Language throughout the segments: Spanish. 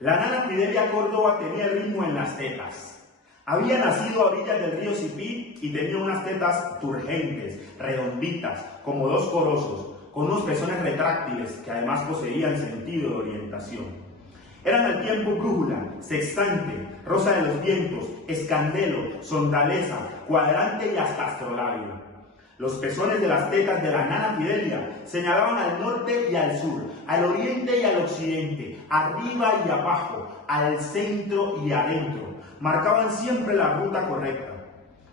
La nana Fidelia Córdoba tenía el ritmo en las tetas. Había nacido a orillas del río Sipí y tenía unas tetas turgentes, redonditas, como dos corozos, con unos pezones retráctiles que además poseían sentido de orientación. Eran al tiempo brújula, sextante, rosa de los vientos, escandelo, sondaleza, cuadrante y hasta astrolabio. Los pezones de las tetas de la nana Fidelia señalaban al norte y al sur, al oriente y al occidente, arriba y abajo, al centro y adentro. Marcaban siempre la ruta correcta.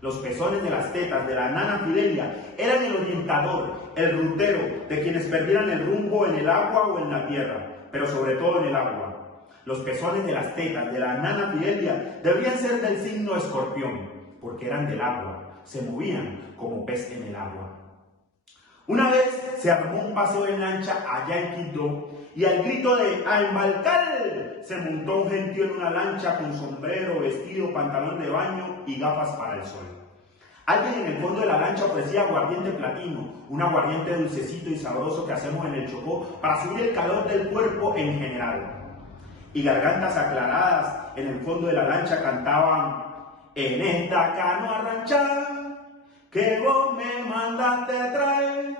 Los pezones de las tetas de la nana Fidelia eran el orientador, el rutero de quienes perdieran el rumbo en el agua o en la tierra, pero sobre todo en el agua. Los pezones de las tetas de la nana Fidelia debían ser del signo Escorpión, porque eran del agua, se movían como pez en el agua. Una vez se armó un paseo en lancha allá en Quito y al grito de ¡a embarcar! Se montó un gentío en una lancha con sombrero, vestido, pantalón de baño y gafas para el sol. Alguien en el fondo de la lancha ofrecía aguardiente platino, un aguardiente dulcecito y sabroso que hacemos en el Chocó para subir el calor del cuerpo en general. Y gargantas aclaradas en el fondo de la lancha cantaban en esta canoa ranchada que vos me mandaste traer,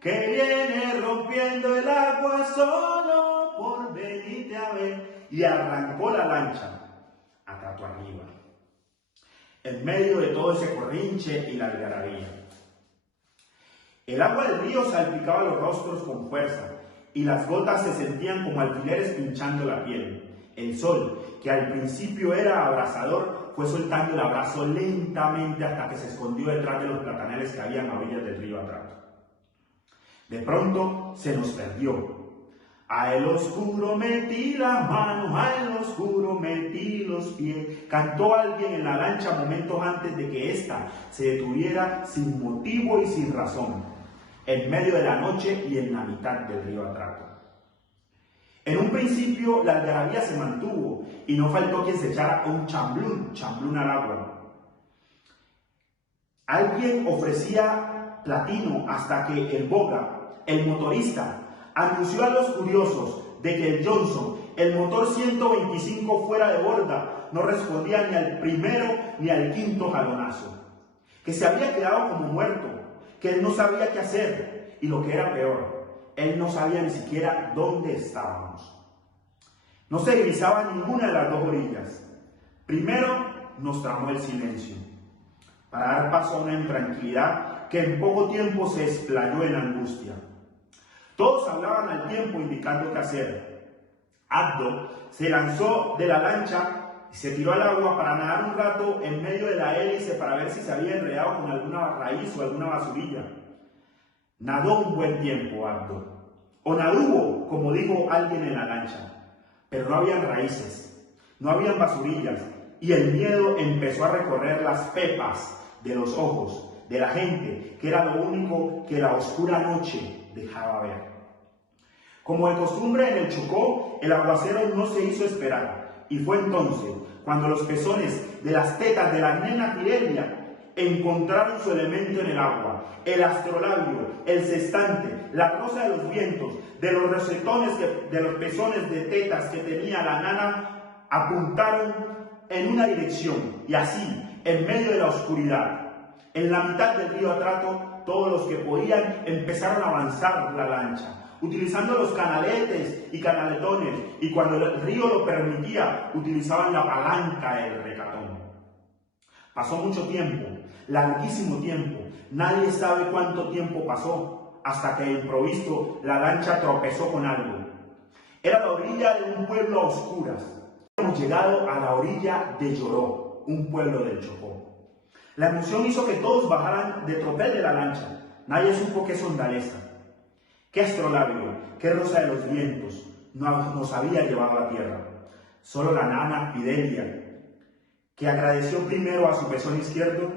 que viene rompiendo el agua solo por venirte a ver. Y arrancó la lancha a trato arriba, en medio de todo ese corrinche y la algarabía. El agua del río salpicaba los rostros con fuerza y las gotas se sentían como alfileres pinchando la piel. El sol, que al principio era abrasador, fue soltando el abrazo lentamente hasta que se escondió detrás de los plataneles que habían a orillas del río Atrato. De pronto se nos perdió. A el oscuro metí las manos, a el oscuro metí los pies. Cantó alguien en la lancha momentos antes de que ésta se detuviera sin motivo y sin razón, en medio de la noche y en la mitad del río Atrato. En un principio la algarabía se mantuvo y no faltó quien se echara un chamblún al agua. Alguien ofrecía platino hasta que el Boga, el motorista, anunció a los curiosos de que el Johnson, el motor 125 fuera de borda, no respondía ni al primero ni al quinto jalonazo, que se había quedado como muerto, que él no sabía qué hacer y lo que era peor, él no sabía ni siquiera dónde estábamos. No se divisaba ninguna de las dos orillas. Primero nos tramó el silencio, para dar paso a una intranquilidad que en poco tiempo se explayó en angustia. Todos hablaban al tiempo indicando qué hacer. Abdo se lanzó de la lancha y se tiró al agua para nadar un rato en medio de la hélice para ver si se había enredado con alguna raíz o alguna basurilla. Nadó un buen tiempo Abdo, o naduvo, como dijo alguien en la lancha, pero no habían raíces, no habían basurillas, y el miedo empezó a recorrer las pepas de los ojos de la gente, que era lo único que la oscura noche dejaba ver. Como de costumbre en el Chocó, el aguacero no se hizo esperar, y fue entonces cuando los pezones de las tetas de la nena Fidelia encontraron su elemento en el agua, el astrolabio, el sextante, la rosa de los vientos, de los rosetones de los pezones de tetas que tenía la nana, apuntaron en una dirección, y así, en medio de la oscuridad, en la mitad del río Atrato, todos los que podían empezaron a avanzar la lancha, utilizando los canaletes y canaletones, y cuando el río lo permitía, utilizaban la palanca del recatón. Pasó mucho tiempo, larguísimo tiempo, nadie sabe cuánto tiempo pasó, hasta que de improviso la lancha tropezó con algo. Era la orilla de un pueblo a oscuras. Hemos llegado a la orilla de Lloró, un pueblo del Chocó. La emoción hizo que todos bajaran de tropel de la lancha. Nadie supo qué sondaleza, qué astrolabio, qué rosa de los vientos nos había llevado a tierra. Solo la nana Fidelia, que agradeció primero a su pezón izquierdo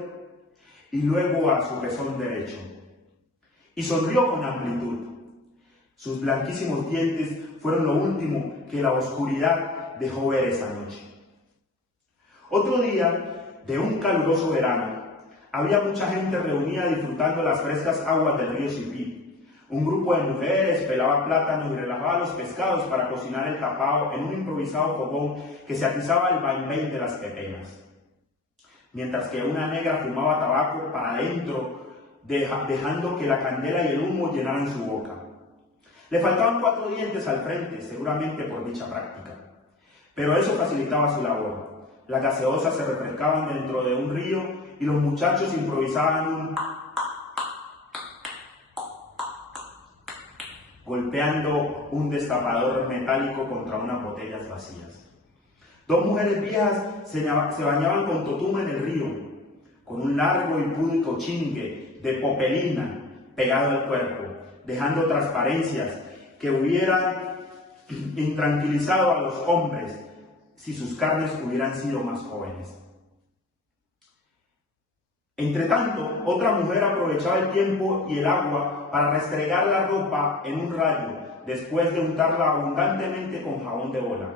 y luego a su pezón derecho, y sonrió con amplitud. Sus blanquísimos dientes fueron lo último que la oscuridad dejó ver esa noche. Otro día de un caluroso verano, había mucha gente reunida disfrutando las frescas aguas del río Sipí. Un grupo de mujeres pelaba plátanos y relajaba los pescados para cocinar el tapao en un improvisado fogón que se atizaba el vaivén de las pepenas. Mientras que una negra fumaba tabaco para adentro, dejando que la candela y el humo llenaran su boca. Le faltaban 4 dientes al frente, seguramente por dicha práctica. Pero eso facilitaba su labor. Las gaseosas se refrescaban dentro de un río y los muchachos improvisaban golpeando un destapador metálico contra unas botellas vacías. 2 mujeres viejas se bañaban con totuma en el río, con un largo y púdico chingue de popelina pegado al cuerpo, dejando transparencias que hubieran intranquilizado a los hombres si sus carnes hubieran sido más jóvenes. Entretanto, otra mujer aprovechaba el tiempo y el agua para restregar la ropa en un rayo, después de untarla abundantemente con jabón de bola.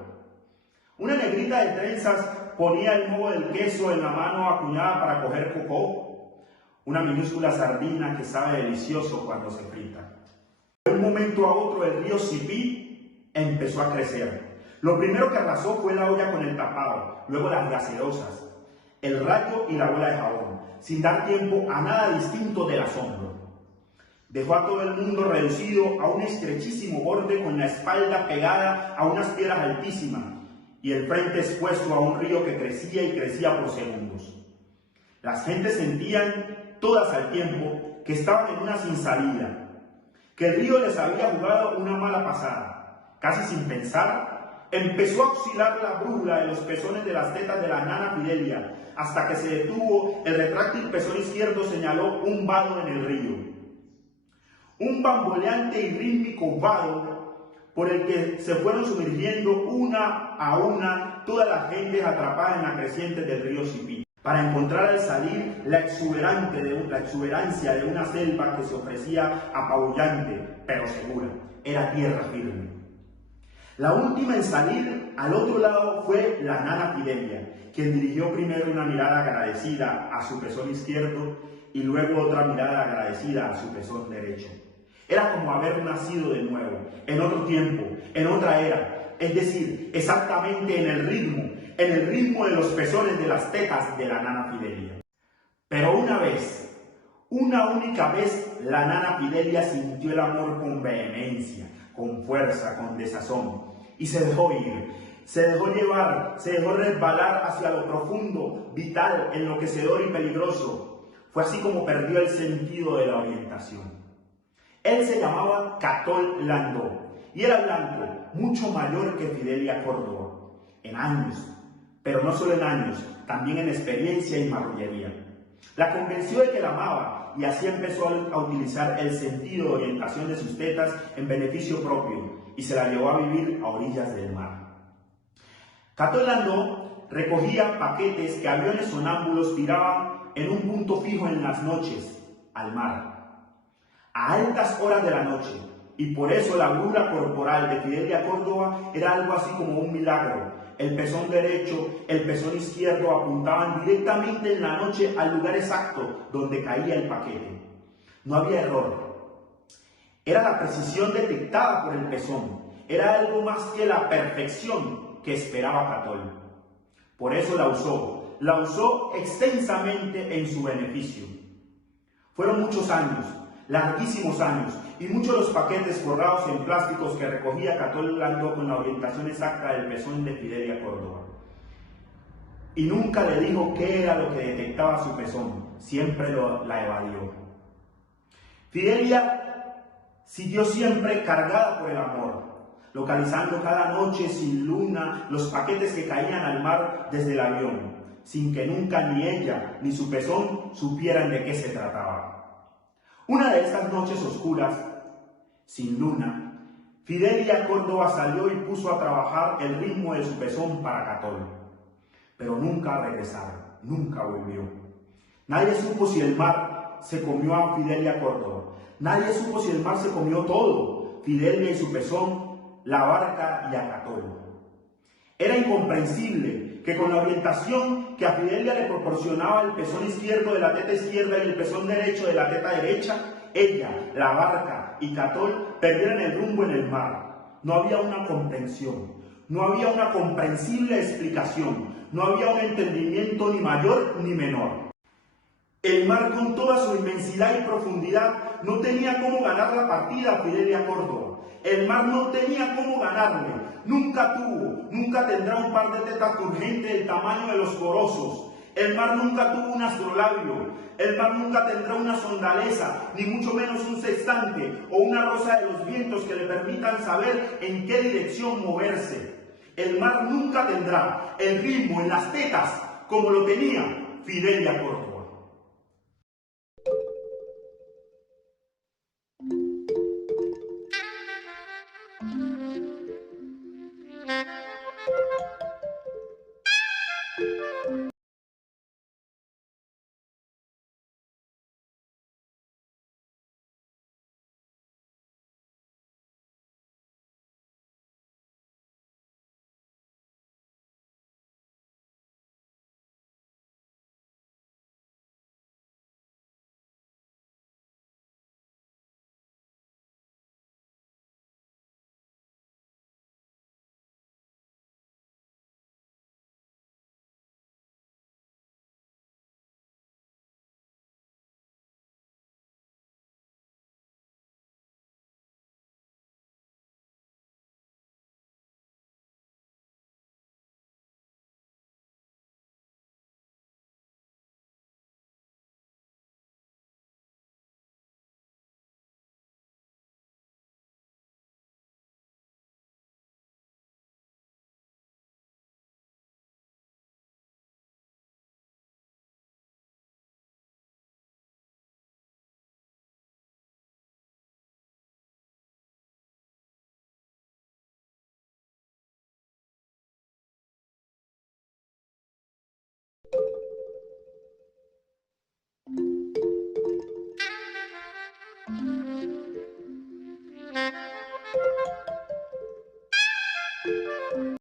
Una negrita de trenzas ponía el moho del queso en la mano acuñada para coger cocó, una minúscula sardina que sabe delicioso cuando se frita. De un momento a otro el río Sipí empezó a crecer. Lo primero que arrasó fue la olla con el tapado, luego las gaseosas, el rayo y la bola de jabón, sin dar tiempo a nada distinto del asombro. Dejó a todo el mundo reducido a un estrechísimo borde con la espalda pegada a unas piedras altísimas y el frente expuesto a un río que crecía y crecía por segundos. Las gentes sentían, todas al tiempo, que estaban en una sin salida, que el río les había jugado una mala pasada. Casi sin pensar, empezó a oscilar la brújula de los pezones de las tetas de la nana Fidelia, hasta que se detuvo. El retráctil pezón izquierdo señaló un vado en el río. Un bamboleante y rítmico vado por el que se fueron sumergiendo una a una todas las gentes atrapadas en la creciente del río Sipí, para encontrar al salir la exuberancia de una selva que se ofrecía apabullante, pero segura. Era tierra firme. La última en salir al otro lado fue la nana Fidelia, quien dirigió primero una mirada agradecida a su pezón izquierdo y luego otra mirada agradecida a su pezón derecho. Era como haber nacido de nuevo, en otro tiempo, en otra era, es decir, exactamente en el ritmo de los pezones de las tetas de la nana Fidelia. Pero una única vez, la nana Fidelia sintió el amor con vehemencia, con fuerza, con desazón, y se dejó ir, se dejó llevar, se dejó resbalar hacia lo profundo, vital, enloquecedor y peligroso. Fue así como perdió el sentido de la orientación. Él se llamaba Catol Landó y era blanco, mucho mayor que Fidelia Córdoba, en años, pero no solo en años, también en experiencia y marrullería. La convenció de que la amaba y así empezó a utilizar el sentido de orientación de sus tetas en beneficio propio y se la llevó a vivir a orillas del mar. Catol Landó recogía paquetes que aviones sonámbulos tiraban en un punto fijo en las noches, al mar, a altas horas de la noche, y por eso la brújula corporal de Fidelia Córdoba era algo así como un milagro. El pezón derecho, el pezón izquierdo apuntaban directamente en la noche al lugar exacto donde caía el paquete. No había error. Era la precisión detectada por el pezón. Era algo más que la perfección que esperaba Catol. Por eso la usó extensamente en su beneficio. Fueron muchos años, larguísimos años, y muchos los paquetes forrados en plásticos que recogía Catol Landó con la orientación exacta del pezón de Fidelia Córdoba. Y nunca le dijo qué era lo que detectaba su pezón, siempre la evadió. Fidelia siguió siempre cargada por el amor, localizando cada noche sin luna los paquetes que caían al mar desde el avión, sin que nunca ni ella ni su pezón supieran de qué se trataba. Una de estas noches oscuras, sin luna, Fidelia Córdoba salió y puso a trabajar el ritmo de su pezón para Catol. Pero nunca regresaron, nunca volvió. Nadie supo si el mar se comió a Fidelia Córdoba. Nadie supo si el mar se comió todo, Fidelia y su pezón, la barca y a Catol. Era incomprensible que con la orientación que a Fidelia le proporcionaba el pezón izquierdo de la teta izquierda y el pezón derecho de la teta derecha, ella, la barca y Catol perdieran el rumbo en el mar. No había una comprensión, no había una comprensible explicación, no había un entendimiento ni mayor ni menor. El mar, con toda su inmensidad y profundidad, no tenía cómo ganar la partida a Fidelia Córdoba. El mar no tenía cómo ganarle. Nunca tuvo, nunca tendrá un par de tetas turgentes del tamaño de los corosos. El mar nunca tuvo un astrolabio. El mar nunca tendrá una sondaleza, ni mucho menos un sextante o una rosa de los vientos que le permitan saber en qué dirección moverse. El mar nunca tendrá el ritmo en las tetas como lo tenía Fidelia Córdoba.